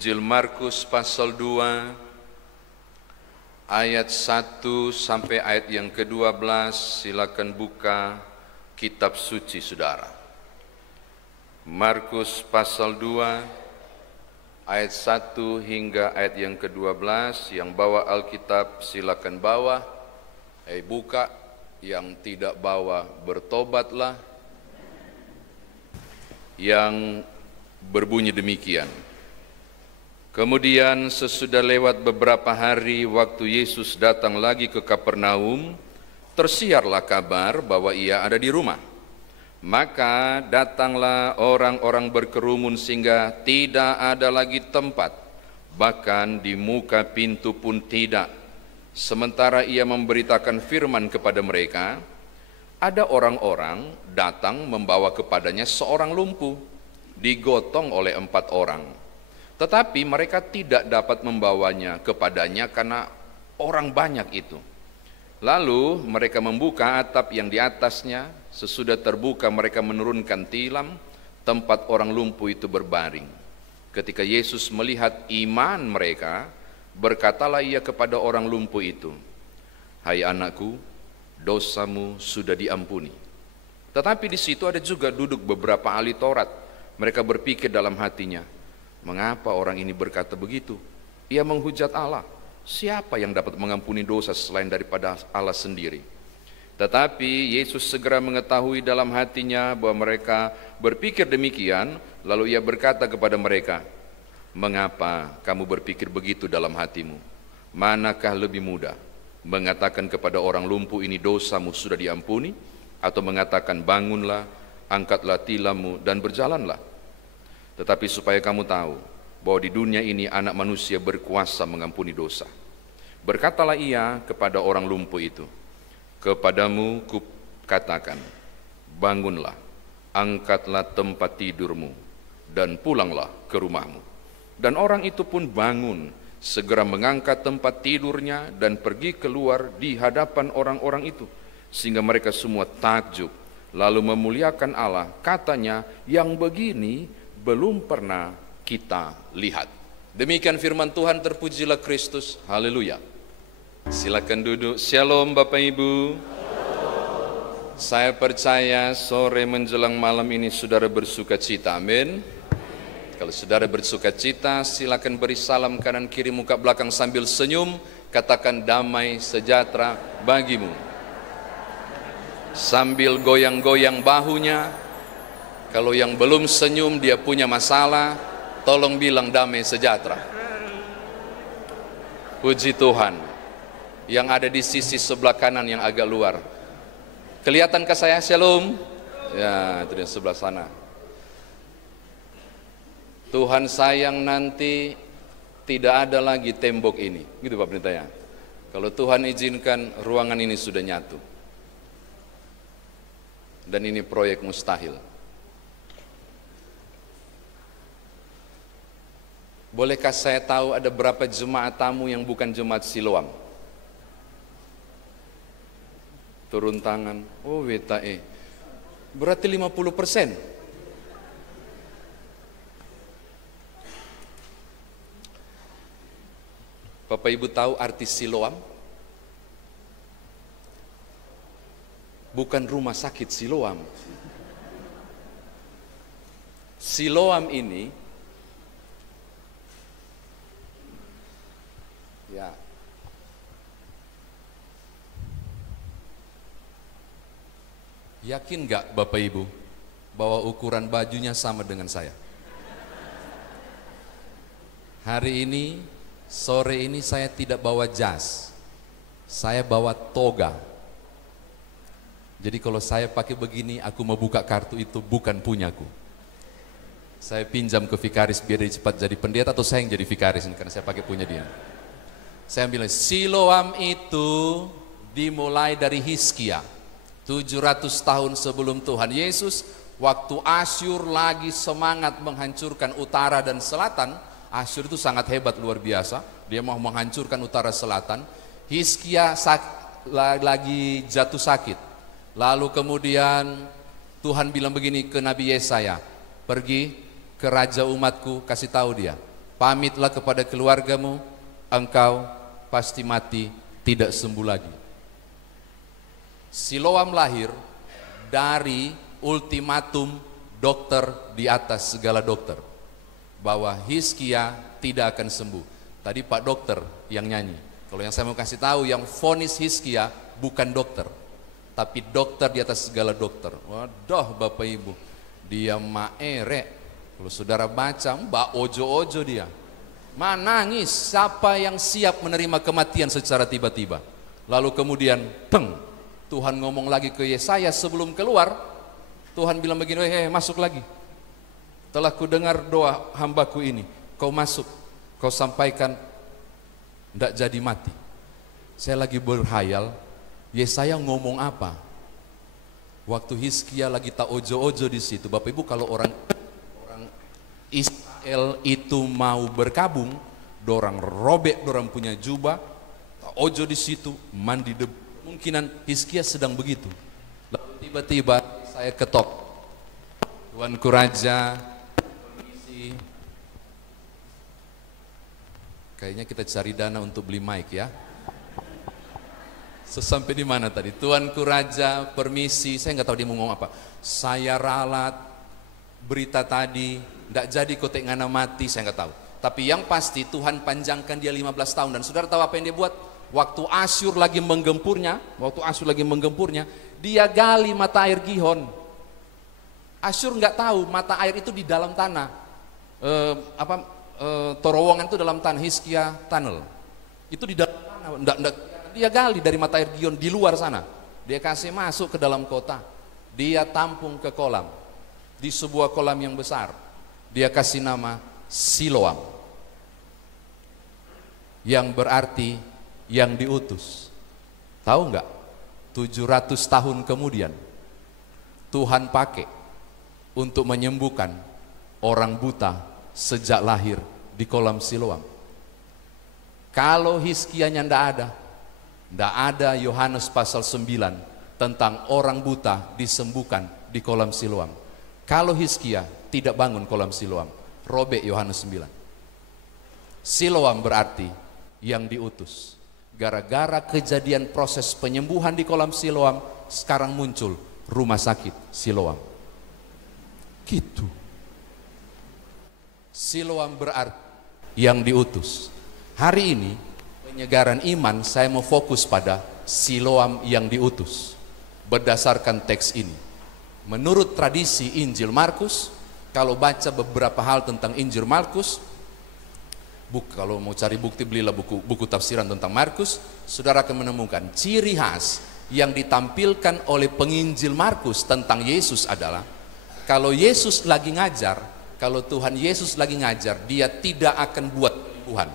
Injil Markus pasal 2 ayat 1 sampai ayat yang ke-12. Silakan buka kitab suci saudara. Markus pasal 2 ayat 1 hingga ayat yang ke-12. Yang bawa Alkitab silakan bawa, buka. Yang tidak bawa bertobatlah. Yang berbunyi demikian. Kemudian sesudah lewat beberapa hari, waktu Yesus datang lagi ke Kapernaum, tersiarlah kabar bahwa ia ada di rumah. Maka datanglah orang-orang berkerumun sehingga tidak ada lagi tempat, bahkan di muka pintu pun tidak. Sementara ia memberitakan firman kepada mereka, ada orang-orang datang membawa kepadanya seorang lumpuh, digotong oleh 4 orang. Tetapi mereka tidak dapat membawanya kepadanya karena orang banyak itu. Lalu mereka membuka atap yang di atasnya. Sesudah terbuka mereka menurunkan tilam, tempat orang lumpuh itu berbaring. Ketika Yesus melihat iman mereka, berkatalah ia kepada orang lumpuh itu, "Hai anakku, dosamu sudah diampuni." Tetapi di situ ada juga duduk beberapa ahli Taurat. Mereka berpikir dalam hatinya, mengapa orang ini berkata begitu? Ia menghujat Allah. Siapa yang dapat mengampuni dosa selain daripada Allah sendiri? Tetapi Yesus segera mengetahui dalam hatinya bahwa mereka berpikir demikian. Lalu ia berkata kepada mereka, mengapa kamu berpikir begitu dalam hatimu? Manakah lebih mudah, mengatakan kepada orang lumpuh ini dosamu sudah diampuni, atau mengatakan bangunlah, angkatlah tilammu dan berjalanlah? Tetapi supaya kamu tahu bahwa di dunia ini anak manusia berkuasa mengampuni dosa. Berkatalah ia kepada orang lumpuh itu, kepadamu kukatakan, bangunlah, angkatlah tempat tidurmu, dan pulanglah ke rumahmu. Dan orang itu pun bangun, segera mengangkat tempat tidurnya dan pergi keluar di hadapan orang-orang itu, sehingga mereka semua takjub, lalu memuliakan Allah. Katanya, yang begini belum pernah kita lihat. Demikian firman Tuhan, terpujilah Kristus. Haleluya. Silakan duduk. Shalom Bapak Ibu. Saya percaya sore menjelang malam ini saudara bersuka cita. Amin. Kalau saudara bersuka cita, silakan beri salam kanan kiri muka belakang sambil senyum. Katakan damai sejahtera bagimu. Sambil goyang-goyang bahunya. Kalau yang belum senyum dia punya masalah, tolong bilang damai sejahtera. Puji Tuhan. Yang ada di sisi sebelah kanan yang agak luar. Kelihatankah saya? Shalom. Ya, itu di sebelah sana. Tuhan sayang nanti tidak ada lagi tembok ini. Gitu Pak Pendeta ya. Kalau Tuhan izinkan ruangan ini sudah nyatu. Dan ini proyek mustahil. Bolehkah saya tahu ada berapa jemaat tamu yang bukan jemaat Siloam? Turun tangan. Oh WTE. Berarti 50%. Bapak Ibu tahu arti Siloam? Bukan rumah sakit Siloam. Siloam ini ya. Yakin gak Bapak Ibu bahwa ukuran bajunya sama dengan saya? Hari ini, sore ini saya tidak bawa jas. Saya bawa toga. Jadi kalau saya pakai begini, aku mau buka kartu itu bukan punyaku. Saya pinjam ke vikaris biar dia cepat jadi pendeta, atau saya yang jadi vikaris karena saya pakai punya dia. Saya bilang, Siloam itu dimulai dari Hizkia, 700 tahun sebelum Tuhan Yesus, waktu Asyur lagi semangat menghancurkan utara dan selatan. Asyur itu sangat hebat, luar biasa. Dia mau menghancurkan utara selatan. Hizkia lagi jatuh sakit. Lalu kemudian Tuhan bilang begini ke Nabi Yesaya, pergi ke raja umatku, kasih tahu dia, pamitlah kepada keluargamu, engkau pasti mati, tidak sembuh lagi. Siloam lahir dari ultimatum dokter di atas segala dokter, bahwa Hizkia tidak akan sembuh. Tadi Pak Dokter yang nyanyi. Kalau yang saya mau kasih tahu, yang vonis Hizkia bukan dokter, tapi dokter di atas segala dokter. Waduh Bapak Ibu, dia maere. Kalau saudara baca, mbak ojo-ojo dia. Nangis, siapa yang siap menerima kematian secara tiba-tiba. Lalu kemudian, peng, Tuhan ngomong lagi ke Yesaya sebelum keluar. Tuhan bilang begini, masuk lagi. Telah ku dengar doa hambaku ini, kau masuk, kau sampaikan, tidak jadi mati. Saya lagi berhayal, Yesaya ngomong apa? Waktu Hizkia lagi tak ojo-ojo di situ. Bapak Ibu, kalau orang Israel itu mau berkabung, dorang robek, dorang punya jubah, tak ojo di situ, mandi debu. Kemungkinan Hizkia sedang begitu. Lalu tiba-tiba saya ketok, Tuanku Raja, permisi. Kayaknya kita cari dana untuk beli mic ya. Sesampai di mana tadi? Tuanku Raja, permisi. Saya nggak tahu dia mau ngomong apa. Saya ralat berita tadi, nggak jadi kotek ngana mati, saya nggak tahu. Tapi yang pasti Tuhan panjangkan dia 15 tahun. Dan saudara tahu apa yang dia buat? Waktu Asyur lagi menggempurnya, dia gali mata air Gihon. Asyur nggak tahu mata air itu di dalam tanah. Terowongan itu dalam tanah, Hizkia tunnel. Itu di dalam tanah. Dia gali dari mata air Gihon di luar sana. Dia kasih masuk ke dalam kota. Dia tampung ke kolam. Di sebuah kolam yang besar. Dia kasih nama Siloam. Yang berarti yang diutus. Tahu nggak? 700 tahun kemudian Tuhan pakai untuk menyembuhkan orang buta sejak lahir di kolam Siloam. Kalau Hizkianya ndak ada Yohanes pasal 9 tentang orang buta disembuhkan di kolam Siloam. Kalau Hizkia tidak bangun kolam Siloam, robek Yohanes 9. Siloam berarti yang diutus. Gara-gara kejadian proses penyembuhan di kolam Siloam, sekarang muncul rumah sakit Siloam. Gitu. Siloam berarti yang diutus. Hari ini penyegaran iman saya mau fokus pada Siloam yang diutus berdasarkan teks ini. Menurut tradisi Injil Markus, kalau baca beberapa hal tentang Injil Markus, kalau mau cari bukti belilah buku tafsiran tentang Markus, saudara akan menemukan ciri khas yang ditampilkan oleh penginjil Markus tentang Yesus adalah kalau Yesus lagi ngajar, kalau Tuhan Yesus lagi ngajar, dia tidak akan buat penyembuhan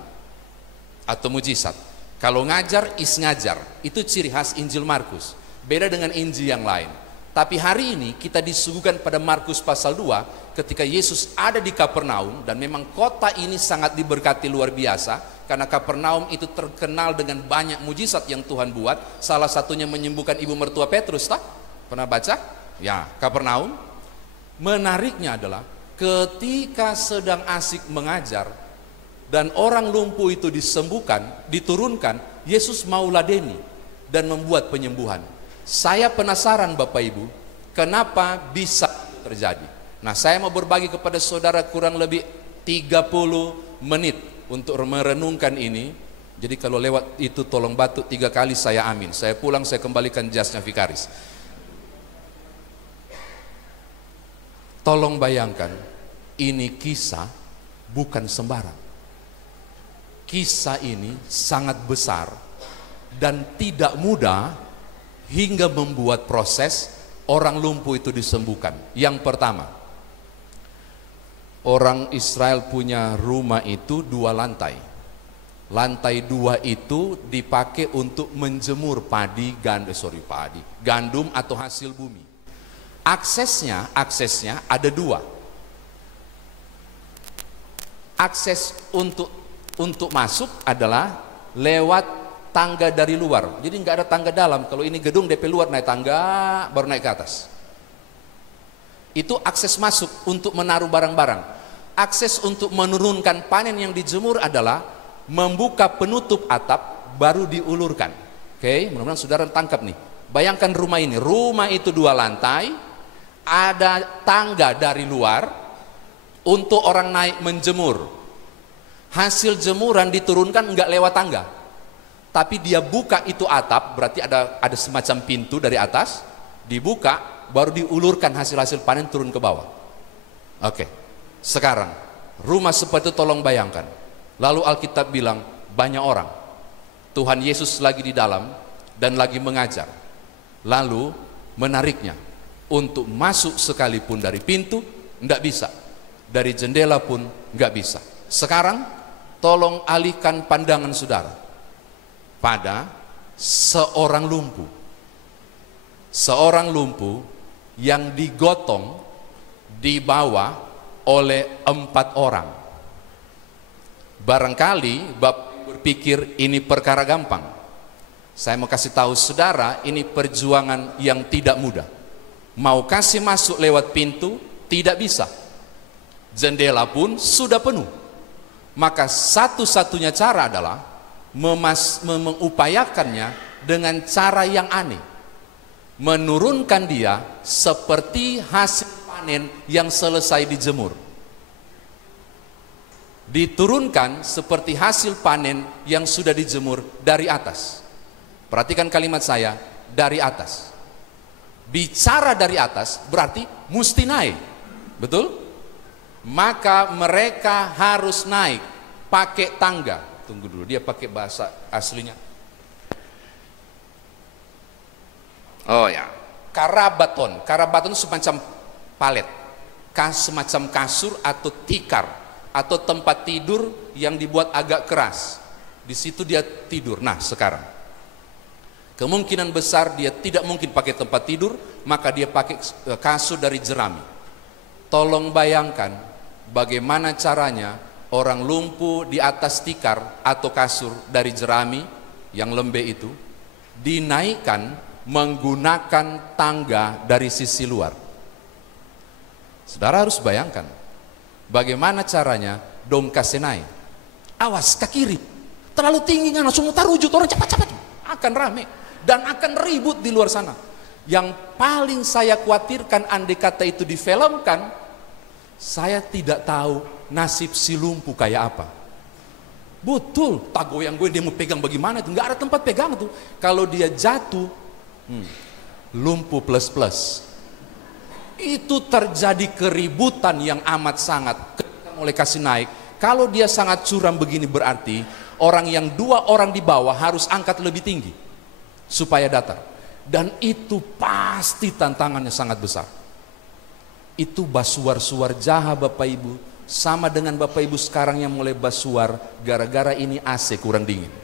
atau mujizat. Kalau ngajar is ngajar, itu ciri khas Injil Markus. Beda dengan Injil yang lain. Tapi hari ini kita disuguhkan pada Markus pasal 2 ketika Yesus ada di Kapernaum, dan memang kota ini sangat diberkati luar biasa karena Kapernaum itu terkenal dengan banyak mujizat yang Tuhan buat. Salah satunya menyembuhkan ibu mertua Petrus, tak? Pernah baca? Ya, Kapernaum. Menariknya adalah ketika sedang asik mengajar dan orang lumpuh itu disembuhkan, diturunkan, Yesus mau ladeni dan membuat penyembuhan. Saya penasaran Bapak Ibu, kenapa bisa terjadi? Nah, saya mau berbagi kepada saudara kurang lebih 30 menit untuk merenungkan ini. Jadi kalau lewat itu tolong batuk 3 kali, saya amin. Saya pulang, saya kembalikan jasnya Vikaris. Tolong bayangkan, ini kisah bukan sembarang. Kisah ini sangat besar dan tidak mudah hingga membuat proses orang lumpuh itu disembuhkan. Yang pertama, orang Israel punya rumah itu 2 lantai. Lantai 2 itu dipakai untuk menjemur gandum atau hasil bumi. Aksesnya ada 2. Akses untuk masuk adalah lewat tangga dari luar. Jadi nggak ada tangga dalam. Kalau ini gedung DP luar, naik tangga baru naik ke atas. Itu akses masuk untuk menaruh barang-barang. akses untuk menurunkan panen yang dijemur adalah membuka penutup atap baru diulurkan. Oke, mudah-mudahan saudara tangkap nih. Bayangkan rumah ini, rumah itu 2 lantai, ada tangga dari luar untuk orang naik menjemur. Hasil jemuran diturunkan nggak lewat tangga, tapi dia buka itu atap, berarti ada semacam pintu dari atas, dibuka, baru diulurkan hasil-hasil panen turun ke bawah. Oke, sekarang rumah seperti itu tolong bayangkan. Lalu Alkitab bilang banyak orang, Tuhan Yesus lagi di dalam dan lagi mengajar, lalu menariknya untuk masuk sekalipun dari pintu nggak bisa, dari jendela pun nggak bisa. Sekarang tolong alihkan pandangan saudara pada seorang lumpuh yang digotong dibawa oleh 4 orang. Barangkali Bapak berpikir ini perkara gampang. Saya mau kasih tahu saudara, ini perjuangan yang tidak mudah. Mau kasih masuk lewat pintu tidak bisa, jendela pun sudah penuh. Maka satu-satunya cara adalah mengupayakannya dengan cara yang aneh, menurunkan dia seperti hasil panen yang selesai dijemur. Diturunkan seperti hasil panen yang sudah dijemur dari atas. Perhatikan kalimat saya, dari atas. Bicara dari atas berarti mesti naik, betul? Maka mereka harus naik pakai tangga. Tunggu dulu, dia pakai bahasa aslinya. Oh ya, karabaton. Karabaton itu semacam palet, semacam kasur atau tikar atau tempat tidur yang dibuat agak keras. Di situ dia tidur. Nah, sekarang kemungkinan besar dia tidak mungkin pakai tempat tidur, maka dia pakai kasur dari jerami. Tolong bayangkan bagaimana caranya orang lumpuh di atas tikar atau kasur dari jerami yang lembek itu dinaikkan menggunakan tangga dari sisi luar. Saudara harus bayangkan bagaimana caranya dong kasih naik. Awas ke kiri, terlalu tinggi kan langsung mutar wujud orang cepat-cepat, akan rame dan akan ribut di luar sana. Yang paling saya khawatirkan andai kata itu difilmkan, saya tidak tahu nasib si lumpuh kayak apa. Betul, tak goyang gue, dia mau pegang bagaimana itu, nggak ada tempat pegang tuh. Kalau dia jatuh, lumpuh plus. Itu terjadi keributan yang amat sangat. Ketika mulai kasih naik, kalau dia sangat curam begini berarti orang yang 2 orang di bawah harus angkat lebih tinggi supaya datar. Dan itu pasti tantangannya sangat besar. Itu basuar-suar jaha Bapak Ibu, sama dengan Bapak Ibu sekarang yang mulai basuar gara-gara ini AC kurang dingin.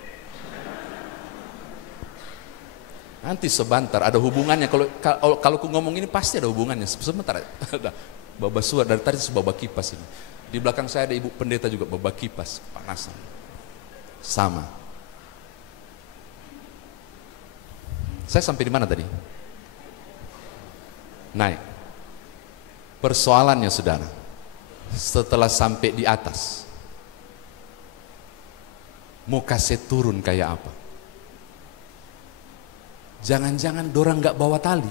Nanti sebentar ada hubungannya, kalau aku ngomong ini pasti ada hubungannya. Sebentar ada basuar dari tadi sebab kipas ini. Di belakang saya ada Ibu Pendeta juga bawa kipas, panasan. Sama. Saya sampai di mana tadi? Naik. Persoalannya saudara, setelah sampai di atas, mau kasih turun kayak apa? Jangan-jangan dorang gak bawa tali.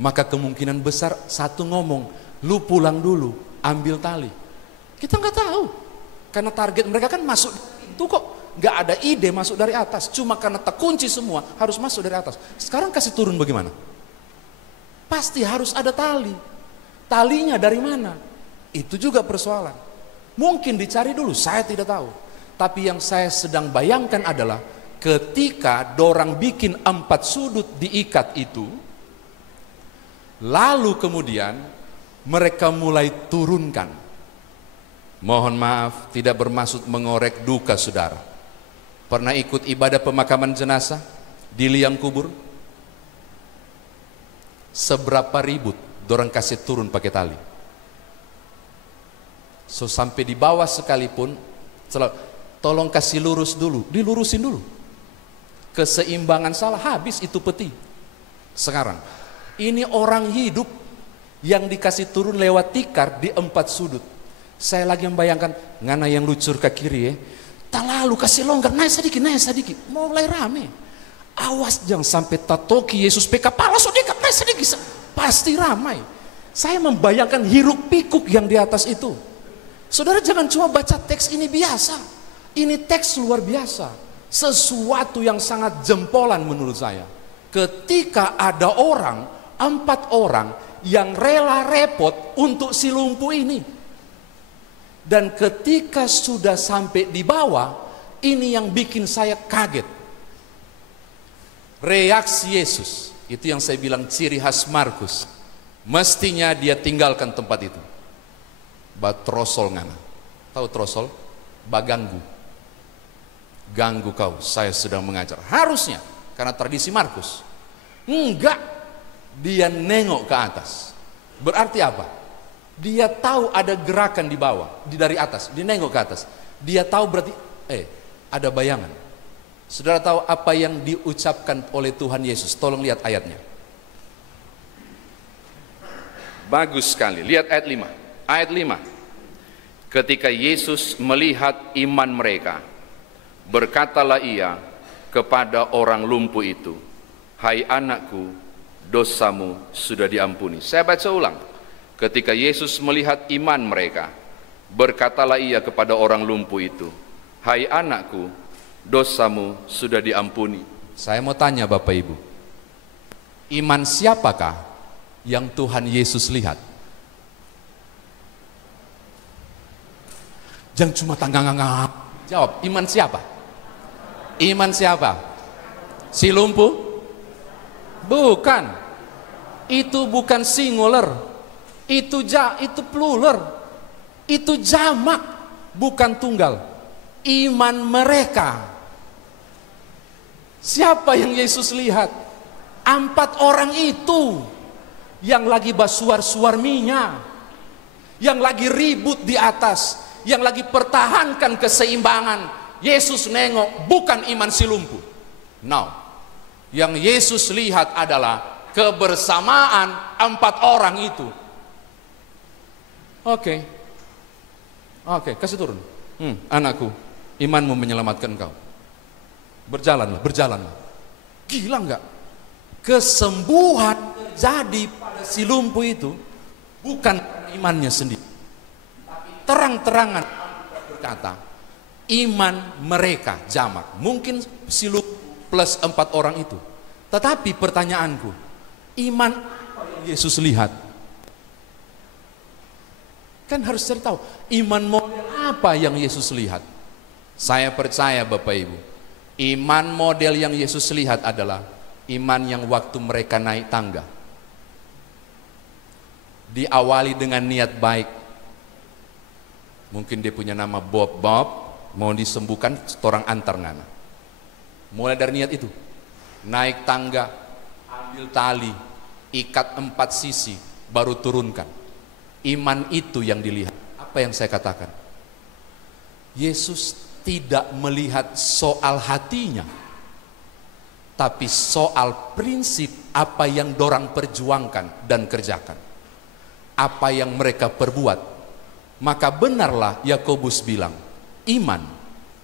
Maka kemungkinan besar satu ngomong, lu pulang dulu, ambil tali. Kita nggak tahu, karena target mereka kan masuk itu kok, nggak ada ide masuk dari atas. Cuma karena terkunci semua harus masuk dari atas. Sekarang kasih turun bagaimana? Pasti harus ada tali. Talinya dari mana? Itu juga persoalan. Mungkin dicari dulu, saya tidak tahu. Tapi yang saya sedang bayangkan adalah ketika dorang bikin 4 sudut diikat itu, lalu kemudian mereka mulai turunkan. Mohon maaf, tidak bermaksud mengorek duka saudara. Pernah ikut ibadah pemakaman jenazah di liang kubur? Seberapa ribut dorang kasih turun pakai tali. So sampai di bawah sekalipun, tolong kasih lurus dulu, dilurusin dulu. Keseimbangan salah, habis itu peti. Sekarang, ini orang hidup yang dikasih turun lewat tikar di 4 sudut. Saya lagi membayangkan, ngana yang lucur ke kiri ya, tak lalu kasih longgar, naik sedikit, mulai rame. Awas jangan sampai tatoki Yesus pe kepala so dekat, naik sedikit, pasti ramai. Saya membayangkan hiruk pikuk yang di atas itu. Saudara jangan cuma baca teks ini biasa, ini teks luar biasa, sesuatu yang sangat jempolan menurut saya. Ketika ada orang, 4 orang yang rela repot untuk si lumpuh ini. Dan ketika sudah sampai di bawah, ini yang bikin saya kaget. Reaksi Yesus, itu yang saya bilang ciri khas Markus. Mestinya dia tinggalkan tempat itu. Trosol ngana. Tahu trosol? Baganggu. Ganggu kau, saya sedang mengajar. Harusnya, karena tradisi Markus. Enggak, dia nengok ke atas. Berarti apa? Dia tahu ada gerakan di bawah, dari atas. Dia nengok ke atas. Dia tahu berarti, ada bayangan. Saudara tahu apa yang diucapkan oleh Tuhan Yesus? Tolong lihat ayatnya. Bagus sekali, lihat ayat 5. Ayat 5. Ketika Yesus melihat iman mereka, berkatalah ia kepada orang lumpuh itu, "Hai anakku, dosamu sudah diampuni." Saya baca ulang. Ketika Yesus melihat iman mereka, berkatalah ia kepada orang lumpuh itu, "Hai anakku, dosamu sudah diampuni." Saya mau tanya Bapak Ibu, iman siapakah yang Tuhan Yesus lihat? Jangan cuma tanggang-tanggang. Jawab, iman siapa? Iman siapa? Si lumpuh? Bukan. Itu bukan singular. Itu plural. Itu jamak, bukan tunggal. Iman mereka. Siapa yang Yesus lihat? 4 orang itu yang lagi basuar-suar minyak, yang lagi ribut di atas, yang lagi pertahankan keseimbangan. Yesus nengok, bukan iman si lumpuh. Now, yang Yesus lihat adalah kebersamaan 4 orang itu. Oke, kasih turun. Anakku, imanmu menyelamatkan kau. Berjalanlah. Gila enggak? Kesembuhan terjadi pada si lumpuh itu bukan imannya sendiri, tapi terang-terangan berkata, iman mereka jamak. Mungkin si lumpuh plus 4 orang itu. Tetapi pertanyaanku, iman apa yang Yesus lihat? Kan harus cari tahu, iman model apa yang Yesus lihat? Saya percaya Bapak Ibu, iman model yang Yesus lihat adalah iman yang waktu mereka naik tangga diawali dengan niat baik. Mungkin dia punya nama Bob, mau disembuhkan, orang antar ngana. Mulai dari niat itu, naik tangga, ambil tali, ikat 4 sisi, baru turunkan. Iman itu yang dilihat. Apa yang saya katakan? Yesus tidak melihat soal hatinya, tapi soal prinsip apa yang dorang perjuangkan dan kerjakan, apa yang mereka perbuat. Maka benarlah Yakobus bilang, iman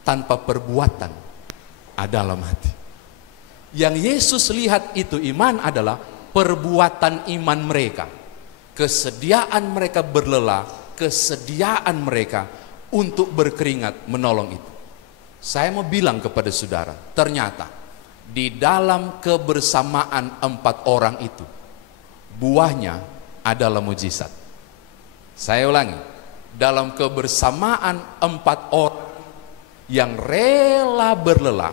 tanpa perbuatan adalah mati. Yang Yesus lihat itu iman adalah perbuatan iman mereka, kesediaan mereka berlelah, kesediaan mereka untuk berkeringat menolong itu. Saya mau bilang kepada saudara, ternyata di dalam kebersamaan 4 orang itu, buahnya adalah mujizat. Saya ulangi, dalam kebersamaan 4 orang yang rela berlelah,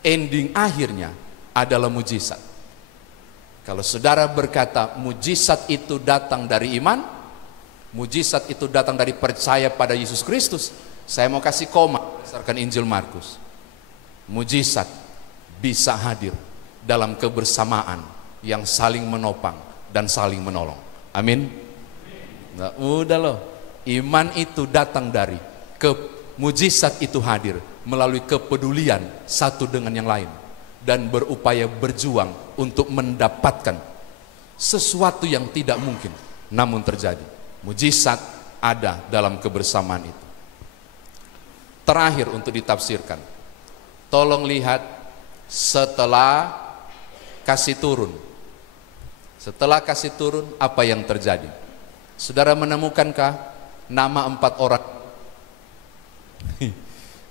ending akhirnya adalah mujizat. Kalau saudara berkata mujizat itu datang dari iman, mujizat itu datang dari percaya pada Yesus Kristus, saya mau kasih koma berdasarkan Injil Markus. Mujizat bisa hadir dalam kebersamaan yang saling menopang dan saling menolong. Amin. Nah, udah loh, iman itu datang dari mujizat itu hadir melalui kepedulian satu dengan yang lain dan berupaya berjuang untuk mendapatkan sesuatu yang tidak mungkin namun terjadi. Mujizat ada dalam kebersamaan itu. Terakhir untuk ditafsirkan, tolong lihat setelah kasih turun. Setelah kasih turun, apa yang terjadi? Saudara menemukankah nama 4 orang?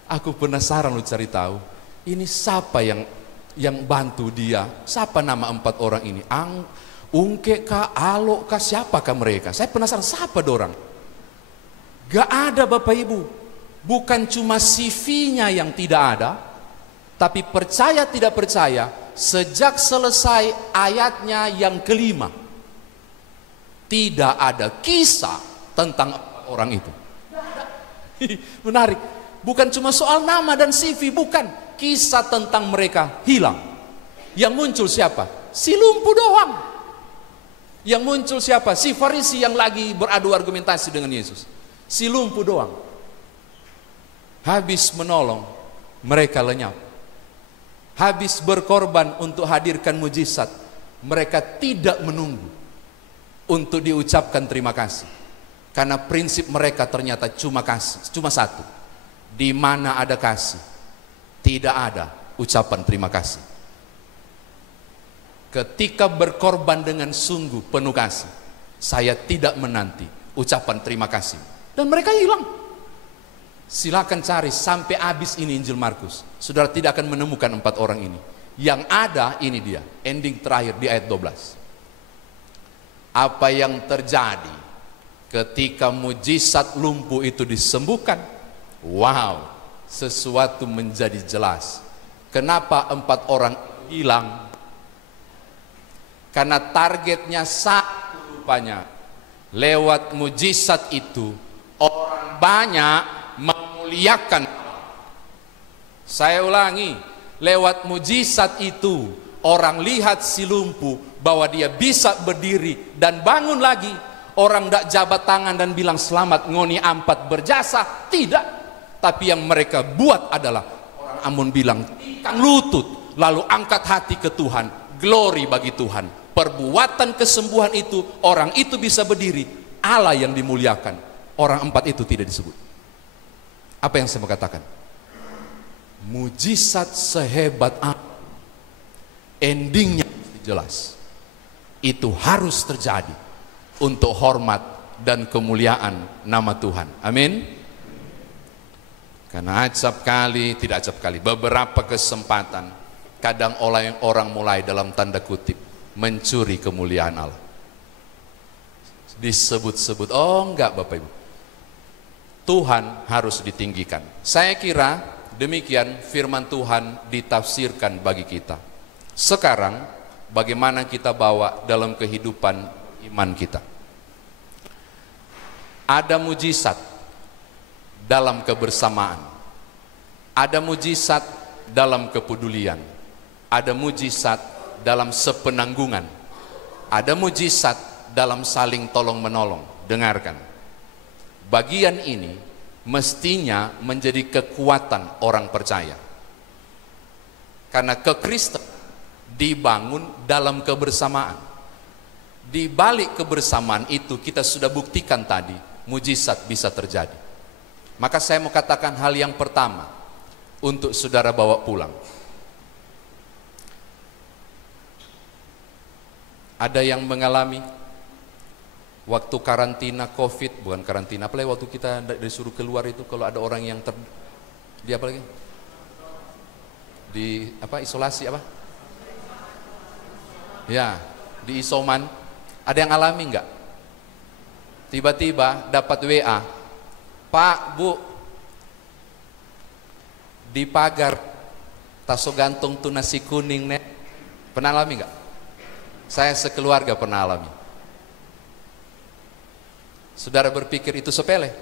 Aku penasaran lu cari tahu. Ini siapa yang bantu dia? Siapa nama 4 orang ini? Ungke kah, Alok kah, siapakah mereka? Saya penasaran siapa dorang? Gak ada Bapak Ibu. Bukan cuma CV-nya yang tidak ada, tapi percaya tidak percaya, sejak selesai ayatnya yang kelima, tidak ada kisah tentang orang itu. Menarik. Bukan cuma soal nama dan CV, bukan. Kisah tentang mereka hilang. Yang muncul siapa? Si lumpuh doang. Yang muncul siapa? Si Farisi yang lagi beradu argumentasi dengan Yesus. Si lumpuh doang. Habis menolong, mereka lenyap. Habis berkorban untuk hadirkan mujizat, mereka tidak menunggu untuk diucapkan terima kasih. Karena prinsip mereka ternyata cuma kasih, cuma satu. Di mana ada kasih, tidak ada ucapan terima kasih. Ketika berkorban dengan sungguh penuh kasih, saya tidak menanti ucapan terima kasih. Dan mereka hilang. Silakan cari sampai habis ini Injil Markus. Saudara tidak akan menemukan 4 orang ini. Yang ada ini dia, ending terakhir di ayat 12. Apa yang terjadi ketika mujizat lumpuh itu disembuhkan? Wow, sesuatu menjadi jelas. Kenapa 4 orang hilang? Karena targetnya satu rupanya. Lewat mujizat itu orang banyak memuliakan. Saya ulangi, lewat mujizat itu orang lihat si lumpuh bahwa dia bisa berdiri dan bangun lagi. Orang tidak jabat tangan dan bilang selamat ngoni ampat berjasa, tidak. Tapi yang mereka buat adalah orang Amun bilang tikang lutut lalu angkat hati ke Tuhan, glory bagi Tuhan. Perbuatan kesembuhan itu, orang itu bisa berdiri, Allah yang dimuliakan. Orang 4 itu tidak disebut. Apa yang saya mau katakan? Mujizat sehebat apa, endingnya jelas. Itu harus terjadi untuk hormat dan kemuliaan nama Tuhan. Amin. Karena tidak acap kali, beberapa kesempatan kadang orang mulai dalam tanda kutip mencuri kemuliaan Allah. Disebut-sebut, oh enggak Bapak Ibu, Tuhan harus ditinggikan. Saya kira demikian firman Tuhan ditafsirkan bagi kita. Sekarang bagaimana kita bawa dalam kehidupan iman kita? Ada mujizat dalam kebersamaan, ada mujizat dalam kepedulian, ada mujizat dalam sepenanggungan, ada mujizat dalam saling tolong menolong. Dengarkan, bagian ini mestinya menjadi kekuatan orang percaya, karena kekristenan dibangun dalam kebersamaan. Di balik kebersamaan itu kita sudah buktikan tadi, mujizat bisa terjadi. Maka saya mau katakan hal yang pertama untuk saudara bawa pulang. Ada yang mengalami waktu karantina COVID, bukan karantina, apalagi waktu kita disuruh keluar itu, kalau ada orang yang di apa lagi? Di apa, isolasi apa? Ya, di isoman. Ada yang alami enggak? Tiba-tiba dapat WA, Pak, Bu, di pagar taso gantung tuh nasi kuning nek. Pernah alami enggak? Saya sekeluarga pernah alami. Saudara berpikir itu sepele?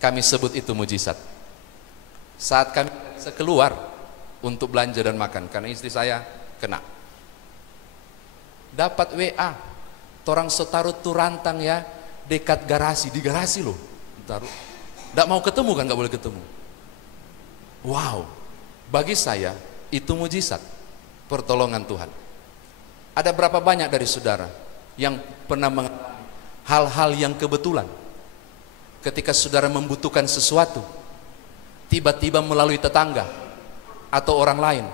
Kami sebut itu mujizat. Saat kami bisa keluar untuk belanja dan makan, karena istri saya kena, dapat WA, orang setaruh tuh rantang ya dekat garasi, di garasi loh, taruh. Tidak mau ketemu kan, nggak boleh ketemu. Wow, bagi saya itu mujizat, pertolongan Tuhan. Ada berapa banyak dari saudara yang pernah mengalami hal-hal yang kebetulan? ketika saudara membutuhkan sesuatu, tiba-tiba melalui tetangga atau orang lain.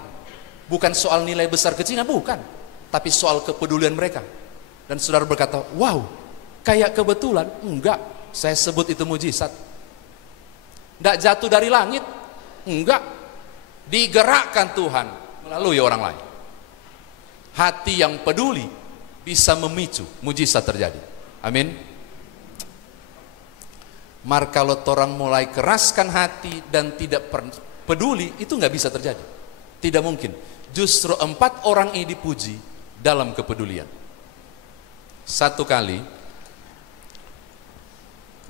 Bukan soal nilai besar kecilnya, bukan. Tapi soal kepedulian mereka. Dan saudara berkata, wow, kayak kebetulan. Enggak, saya sebut itu mujizat. Enggak jatuh dari langit. Enggak, digerakkan Tuhan melalui orang lain. Hati yang peduli bisa memicu mujizat terjadi. Amin. Mar kalau orang mulai keraskan hati dan tidak peduli, itu nggak bisa terjadi. Tidak mungkin. Justru 4 orang ini dipuji dalam kepedulian. Satu kali,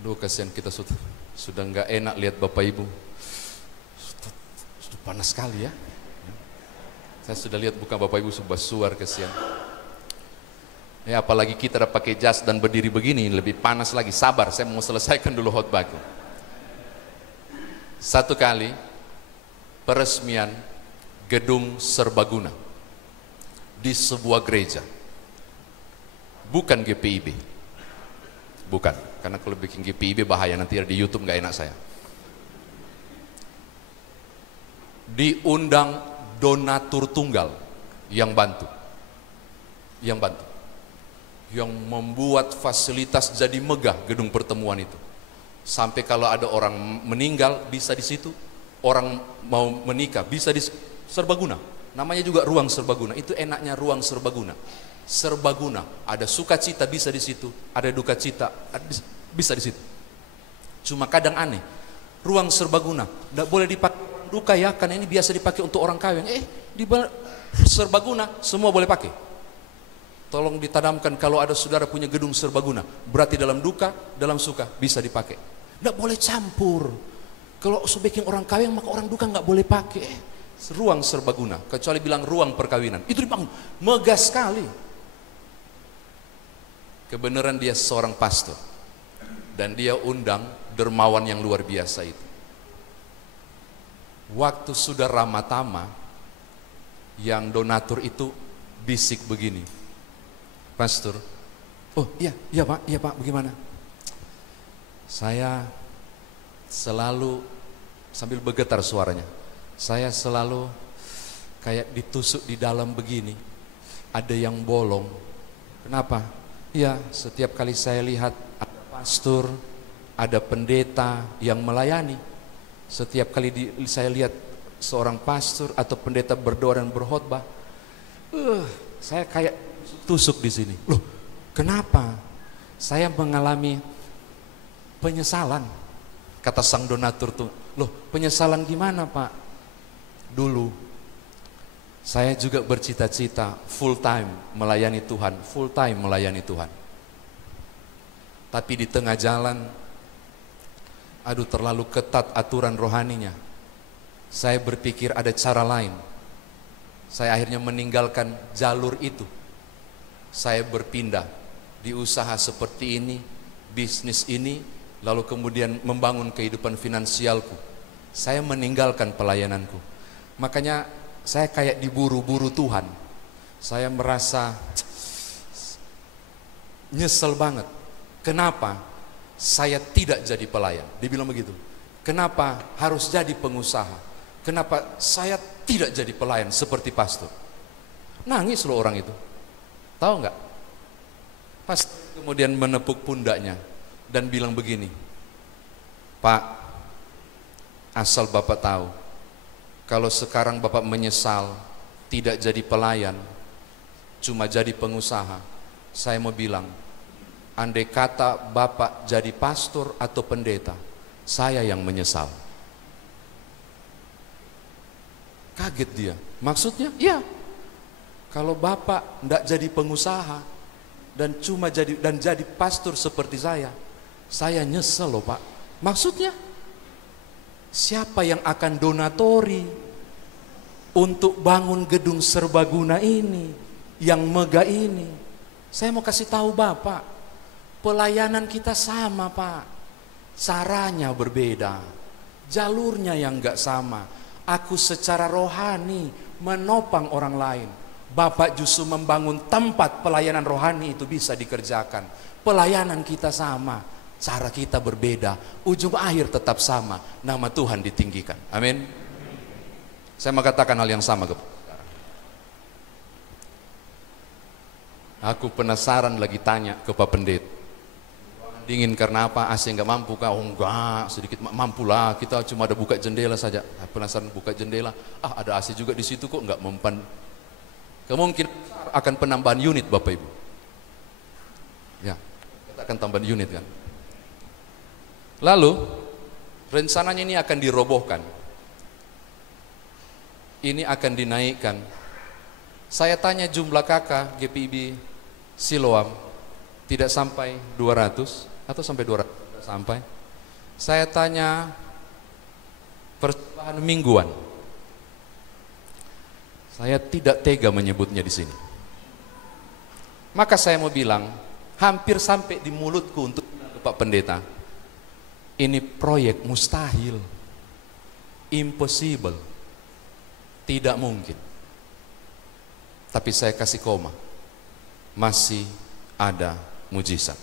aduh kasihan kita sudah nggak enak lihat Bapak Ibu. Sudah panas sekali ya. Saya sudah lihat bukan Bapak Ibu suar kasihan. Ya apalagi kita udah pakai jas dan berdiri begini, lebih panas lagi. Sabar, saya mau selesaikan dulu khotbahku. Satu kali peresmian gedung serbaguna di sebuah gereja, bukan GPIB, bukan, karena kalau bikin GPIB bahaya, nanti di YouTube nggak enak saya. Diundang donatur tunggal yang bantu, yang membuat fasilitas jadi megah gedung pertemuan itu. Sampai kalau ada orang meninggal bisa di situ, orang mau menikah bisa di serbaguna. Namanya juga ruang serbaguna. Itu enaknya ruang serbaguna. Serbaguna, ada sukacita bisa di situ, ada duka cita bisa di situ. Cuma kadang aneh, ruang serbaguna enggak boleh dipakai duka ya, karena ini biasa dipakai untuk orang kawin. Di serbaguna semua boleh pakai. Tolong ditanamkan kalau ada saudara punya gedung serbaguna, berarti dalam duka, dalam suka bisa dipakai. Nggak boleh campur. Kalau sebaiknya orang kawin maka orang duka nggak boleh pakai. Ruang serbaguna, kecuali bilang ruang perkawinan. Itu dibangun, megah sekali. Kebenaran dia seorang pastor dan dia undang dermawan yang luar biasa itu. Waktu sudah ramatama, yang donatur itu bisik begini, pastor, oh iya pak, bagaimana? Saya selalu, sambil bergetar suaranya, saya selalu kayak ditusuk di dalam begini, ada yang bolong. Kenapa? Ya setiap kali saya lihat ada pastor, ada pendeta yang melayani, setiap kali saya lihat seorang pastor atau pendeta berdoa dan berkhotbah, saya kayak tusuk di sini. Loh, kenapa? Saya mengalami penyesalan. Kata sang donatur tuh, loh penyesalan gimana pak? Dulu saya juga bercita-cita full time melayani Tuhan, full time melayani Tuhan. Tapi di tengah jalan, aduh terlalu ketat aturan rohaninya. Saya berpikir ada cara lain. Saya akhirnya meninggalkan jalur itu. Saya berpindah di usaha seperti ini, bisnis ini, lalu kemudian membangun kehidupan finansialku. Saya meninggalkan pelayananku. Makanya saya kayak diburu-buru Tuhan. Saya merasa nyesel banget. Kenapa saya tidak jadi pelayan? Dia bilang begitu. Kenapa harus jadi pengusaha? Kenapa saya tidak jadi pelayan seperti pastor? Nangis loh orang itu. Tahu nggak? Pastor kemudian menepuk pundaknya dan bilang begini, Pak, asal Bapak tahu, kalau sekarang Bapak menyesal tidak jadi pelayan, cuma jadi pengusaha, saya mau bilang, andai kata Bapak jadi pastor atau pendeta, saya yang menyesal. Kaget dia. Maksudnya? Ya. Kalau Bapak tidak jadi pengusaha dan cuma jadi pastor seperti saya nyesel loh Pak. Maksudnya? Siapa yang akan donatori untuk bangun gedung serbaguna ini, yang megah ini? Saya mau kasih tahu Bapak, pelayanan kita sama Pak, caranya berbeda, jalurnya yang enggak sama. Aku secara rohani menopang orang lain, Bapak justru membangun tempat pelayanan rohani itu bisa dikerjakan. Pelayanan kita sama, cara kita berbeda, ujung akhir tetap sama, nama Tuhan ditinggikan. Amin. Saya mau katakan hal yang sama kepada saudara. Aku penasaran lagi tanya ke Pak Pendeta, dingin karena apa? AC nggak mampu kah? Oh enggak, sedikit mampu lah. Kita cuma ada buka jendela saja. Penasaran buka jendela. Ada AC juga di situ kok, nggak mempan. Kemungkinan akan penambahan unit Bapak Ibu. Ya, kita akan tambahan unit kan. Lalu rencananya ini akan dirobohkan. Ini akan dinaikkan. Saya tanya jumlah kakak GPIB Siloam tidak sampai 200 atau sampai 200 tidak sampai. Saya tanya persembahan mingguan. Saya tidak tega menyebutnya di sini. Maka saya mau bilang, hampir sampai di mulutku untuk bilang ke Pak Pendeta, ini proyek mustahil, impossible, tidak mungkin. Tapi saya kasih koma, masih ada mujizat.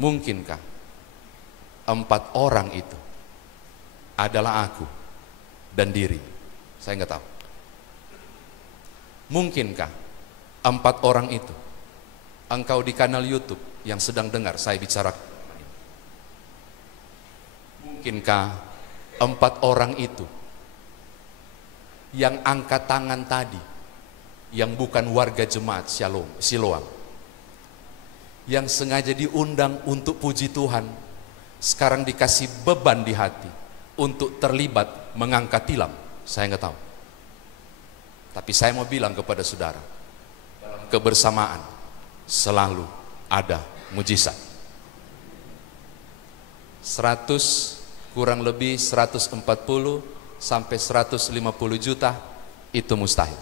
Mungkinkah 4 orang itu adalah aku dan diri? Saya nggak tahu. Mungkinkah 4 orang itu engkau di kanal YouTube yang sedang dengar saya bicara? Mungkinkah 4 orang itu yang angkat tangan tadi, yang bukan warga jemaat Siloam, yang sengaja diundang untuk puji Tuhan, sekarang dikasih beban di hati untuk terlibat mengangkat tilam? Saya nggak tahu. Tapi saya mau bilang kepada saudara, dalam kebersamaan selalu ada mujizat. 100 kurang lebih 140 sampai 150 juta itu mustahil.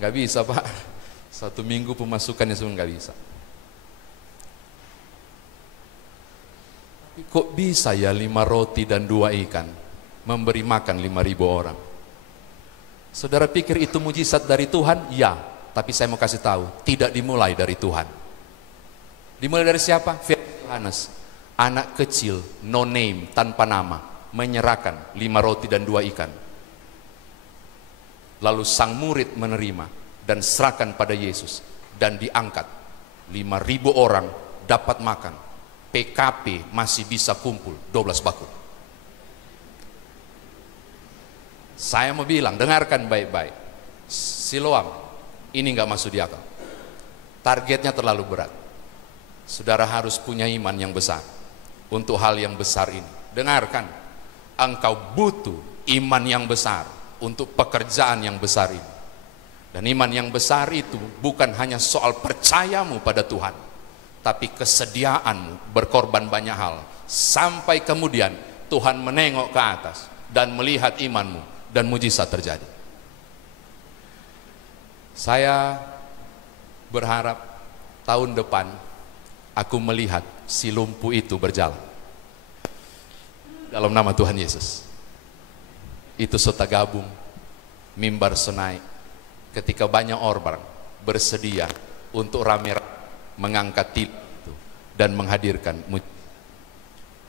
Nggak bisa Pak, 1 minggu pemasukannya semua nggak bisa. Tapi kok bisa ya 5 roti dan 2 ikan memberi makan 5.000 orang? Saudara pikir itu mujizat dari Tuhan? Ya, tapi saya mau kasih tahu, tidak dimulai dari Tuhan. Dimulai dari siapa? Yohanes, anak kecil, no name, tanpa nama, menyerahkan 5 roti dan 2 ikan. Lalu sang murid menerima dan serahkan pada Yesus, dan diangkat 5.000 orang dapat makan. PKP masih bisa kumpul 12 bakul. Saya mau bilang, dengarkan baik-baik, Siloam ini nggak masuk di akal. Targetnya terlalu berat. Saudara harus punya iman yang besar untuk hal yang besar ini. Dengarkan, engkau butuh iman yang besar untuk pekerjaan yang besar ini. Dan iman yang besar itu bukan hanya soal percayamu pada Tuhan, tapi kesediaanmu berkorban banyak hal, sampai kemudian Tuhan menengok ke atas dan melihat imanmu dan mujizat terjadi. Saya berharap tahun depan aku melihat si lumpuh itu berjalan dalam nama Tuhan Yesus. Itu sota gabung, mimbar senai, ketika banyak orang bersedia untuk rame-rame mengangkat itu dan menghadirkan mujizat.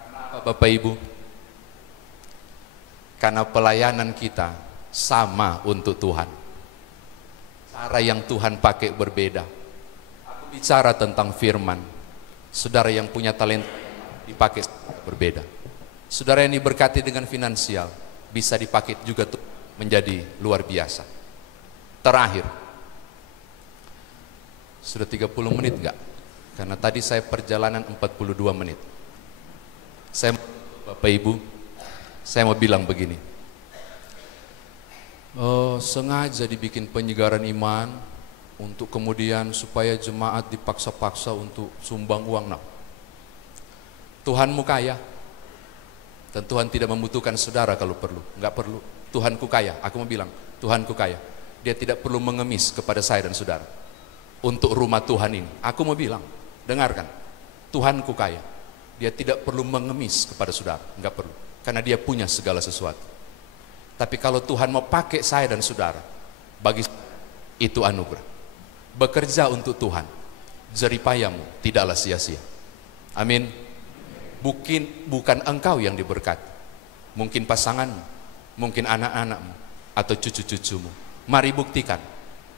Kenapa Bapak Ibu? Karena pelayanan kita sama untuk Tuhan. Cara yang Tuhan pakai berbeda. Aku bicara tentang firman. Saudara yang punya talenta dipakai berbeda. Saudara yang diberkati dengan finansial bisa dipakai juga tuh menjadi luar biasa. Terakhir, sudah 30 menit enggak? Karena tadi saya perjalanan 42 menit. Saya, Bapak Ibu, saya mau bilang begini. Sengaja dibikin penyegaran iman untuk kemudian supaya jemaat dipaksa-paksa untuk sumbang uang. Nah, Tuhanmu kaya dan Tuhan tidak membutuhkan saudara kalau perlu. Enggak perlu. Tuhanku kaya. Aku mau bilang, Tuhanku kaya. Dia tidak perlu mengemis kepada saya dan saudara untuk rumah Tuhan ini. Aku mau bilang, dengarkan, Tuhanku kaya. Dia tidak perlu mengemis kepada saudara, enggak perlu, karena dia punya segala sesuatu. Tapi kalau Tuhan mau pakai saya dan saudara, bagi itu anugerah. Bekerja untuk Tuhan, jeripayamu tidaklah sia-sia. Amin. Bukan engkau yang diberkati, mungkin pasanganmu, mungkin anak-anakmu, atau cucu-cucumu. Mari buktikan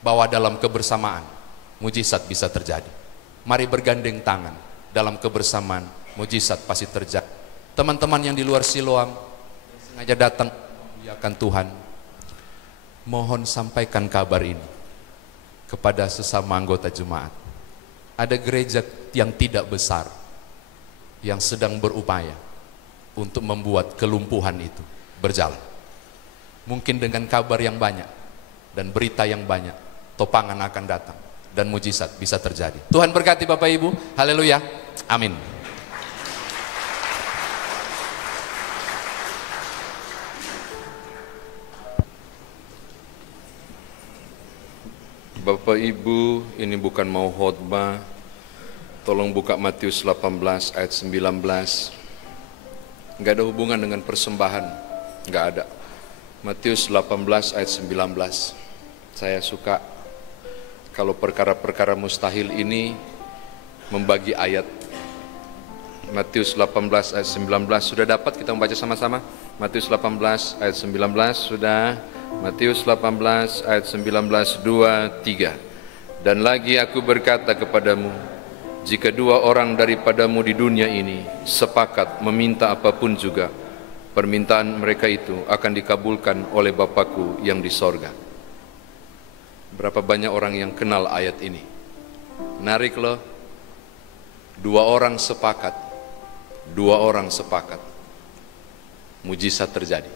bahwa dalam kebersamaan mujizat bisa terjadi. Mari bergandeng tangan, dalam kebersamaan mujizat pasti terjadi. Teman-teman yang di luar Siloam yang sengaja datang memuliakan Tuhan, mohon sampaikan kabar ini kepada sesama anggota jemaat. Ada gereja yang tidak besar yang sedang berupaya untuk membuat kelumpuhan itu berjalan. Mungkin dengan kabar yang banyak dan berita yang banyak, topangan akan datang dan mujizat bisa terjadi. Tuhan berkati Bapak Ibu. Haleluya. Amin. Bapak Ibu, ini bukan mau khotbah. Tolong buka Matius 18 ayat 19. Enggak ada hubungan dengan persembahan, enggak ada. Matius 18 ayat 19. Saya suka kalau perkara-perkara mustahil ini membagi ayat. Matius 18 ayat 19 sudah dapat, kita membaca sama-sama. Matius 18 ayat 19 sudah. Matius 18 ayat 19, 2, 3. Dan lagi aku berkata kepadamu, jika dua orang daripadamu di dunia ini sepakat meminta apapun juga, permintaan mereka itu akan dikabulkan oleh Bapakku yang di sorga. Berapa banyak orang yang kenal ayat ini? Menarik loh. Dua orang sepakat, mujizat terjadi.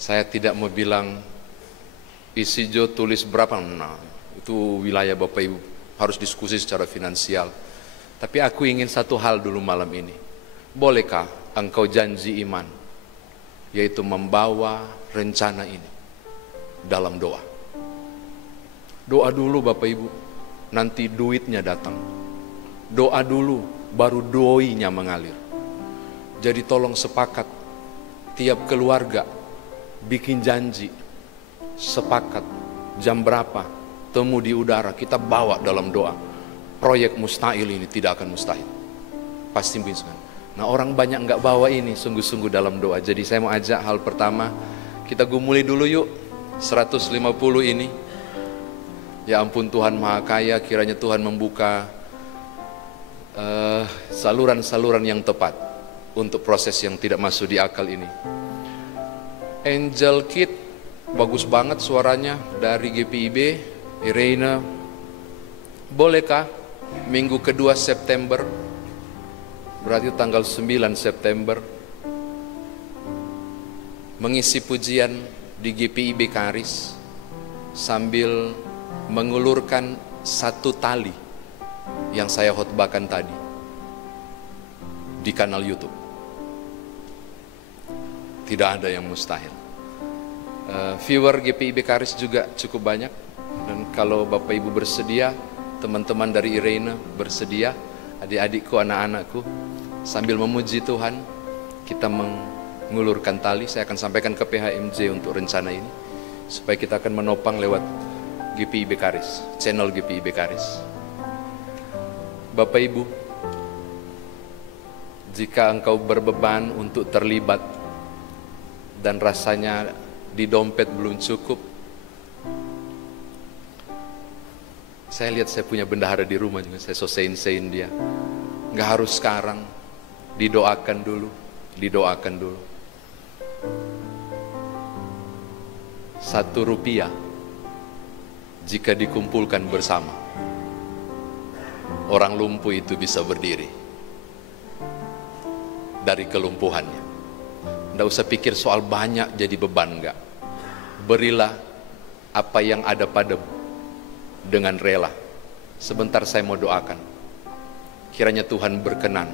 Saya tidak mau bilang isi Jo tulis berapa, nah itu wilayah Bapak Ibu, harus diskusi secara finansial. Tapi aku ingin satu hal dulu malam ini. Bolehkah engkau janji iman, yaitu membawa rencana ini dalam doa? Doa dulu Bapak Ibu, nanti duitnya datang. Doa dulu, baru doinya mengalir. Jadi tolong sepakat, tiap keluarga bikin janji, sepakat jam berapa, temu di udara, kita bawa dalam doa. Proyek mustahil ini tidak akan mustahil, pasti bisa. Nah orang banyak nggak bawa ini sungguh-sungguh dalam doa. Jadi saya mau ajak hal pertama, kita gumuli dulu yuk 150 ini. Ya ampun, Tuhan Maha Kaya, kiranya Tuhan membuka saluran-saluran yang tepat untuk proses yang tidak masuk di akal ini. Angel Kid, bagus banget suaranya dari GPIB, Irena. Bolehkah minggu kedua September, berarti tanggal 9 September, mengisi pujian di GPIB Karis sambil mengulurkan satu tali yang saya khotbahkan tadi di kanal YouTube. Tidak ada yang mustahil. Viewer GPIB Karis juga cukup banyak. Dan kalau Bapak Ibu bersedia, teman-teman dari Irena bersedia, adik-adikku, anak-anakku, sambil memuji Tuhan, kita mengulurkan tali. Saya akan sampaikan ke PHMJ untuk rencana ini, supaya kita akan menopang lewat GPIB Karis, channel GPIB Karis. Bapak Ibu, jika engkau berbeban untuk terlibat dan rasanya di dompet belum cukup, saya lihat saya punya bendahara di rumah juga, saya sosein-sein dia. Nggak harus sekarang, didoakan dulu. 1 rupiah jika dikumpulkan bersama, orang lumpuh itu bisa berdiri dari kelumpuhannya. Nggak usah pikir soal banyak jadi beban, enggak. Berilah apa yang ada padamu dengan rela. Sebentar saya mau doakan. Kiranya Tuhan berkenan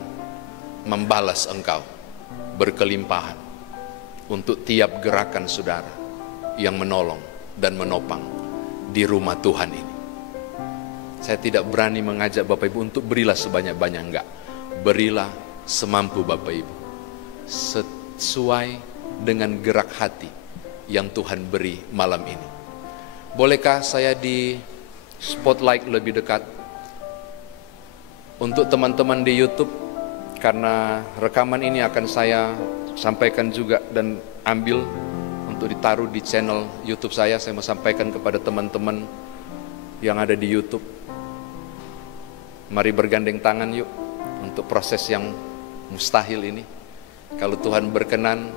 membalas engkau berkelimpahan untuk tiap gerakan saudara yang menolong dan menopang di rumah Tuhan ini. Saya tidak berani mengajak Bapak Ibu untuk berilah sebanyak-banyak, enggak. Berilah semampu Bapak Ibu, sesuai dengan gerak hati yang Tuhan beri malam ini. Bolehkah saya spotlight lebih dekat. Untuk teman-teman di YouTube, karena rekaman ini akan saya sampaikan juga dan ambil untuk ditaruh di channel YouTube saya mau sampaikan kepada teman-teman yang ada di YouTube. Mari bergandeng tangan yuk untuk proses yang mustahil ini. Kalau Tuhan berkenan,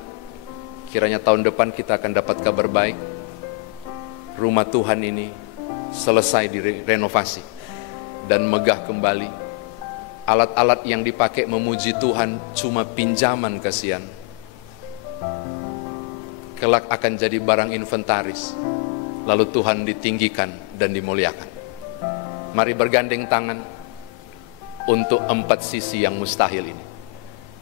kiranya tahun depan kita akan dapat kabar baik. Rumah Tuhan ini selesai direnovasi dan megah kembali. Alat-alat yang dipakai memuji Tuhan cuma pinjaman kasihan. Kelak akan jadi barang inventaris. Lalu Tuhan ditinggikan dan dimuliakan. Mari bergandeng tangan untuk 4 sisi yang mustahil ini.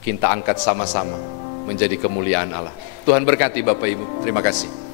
Kita angkat sama-sama menjadi kemuliaan Allah. Tuhan berkati Bapak Ibu. Terima kasih.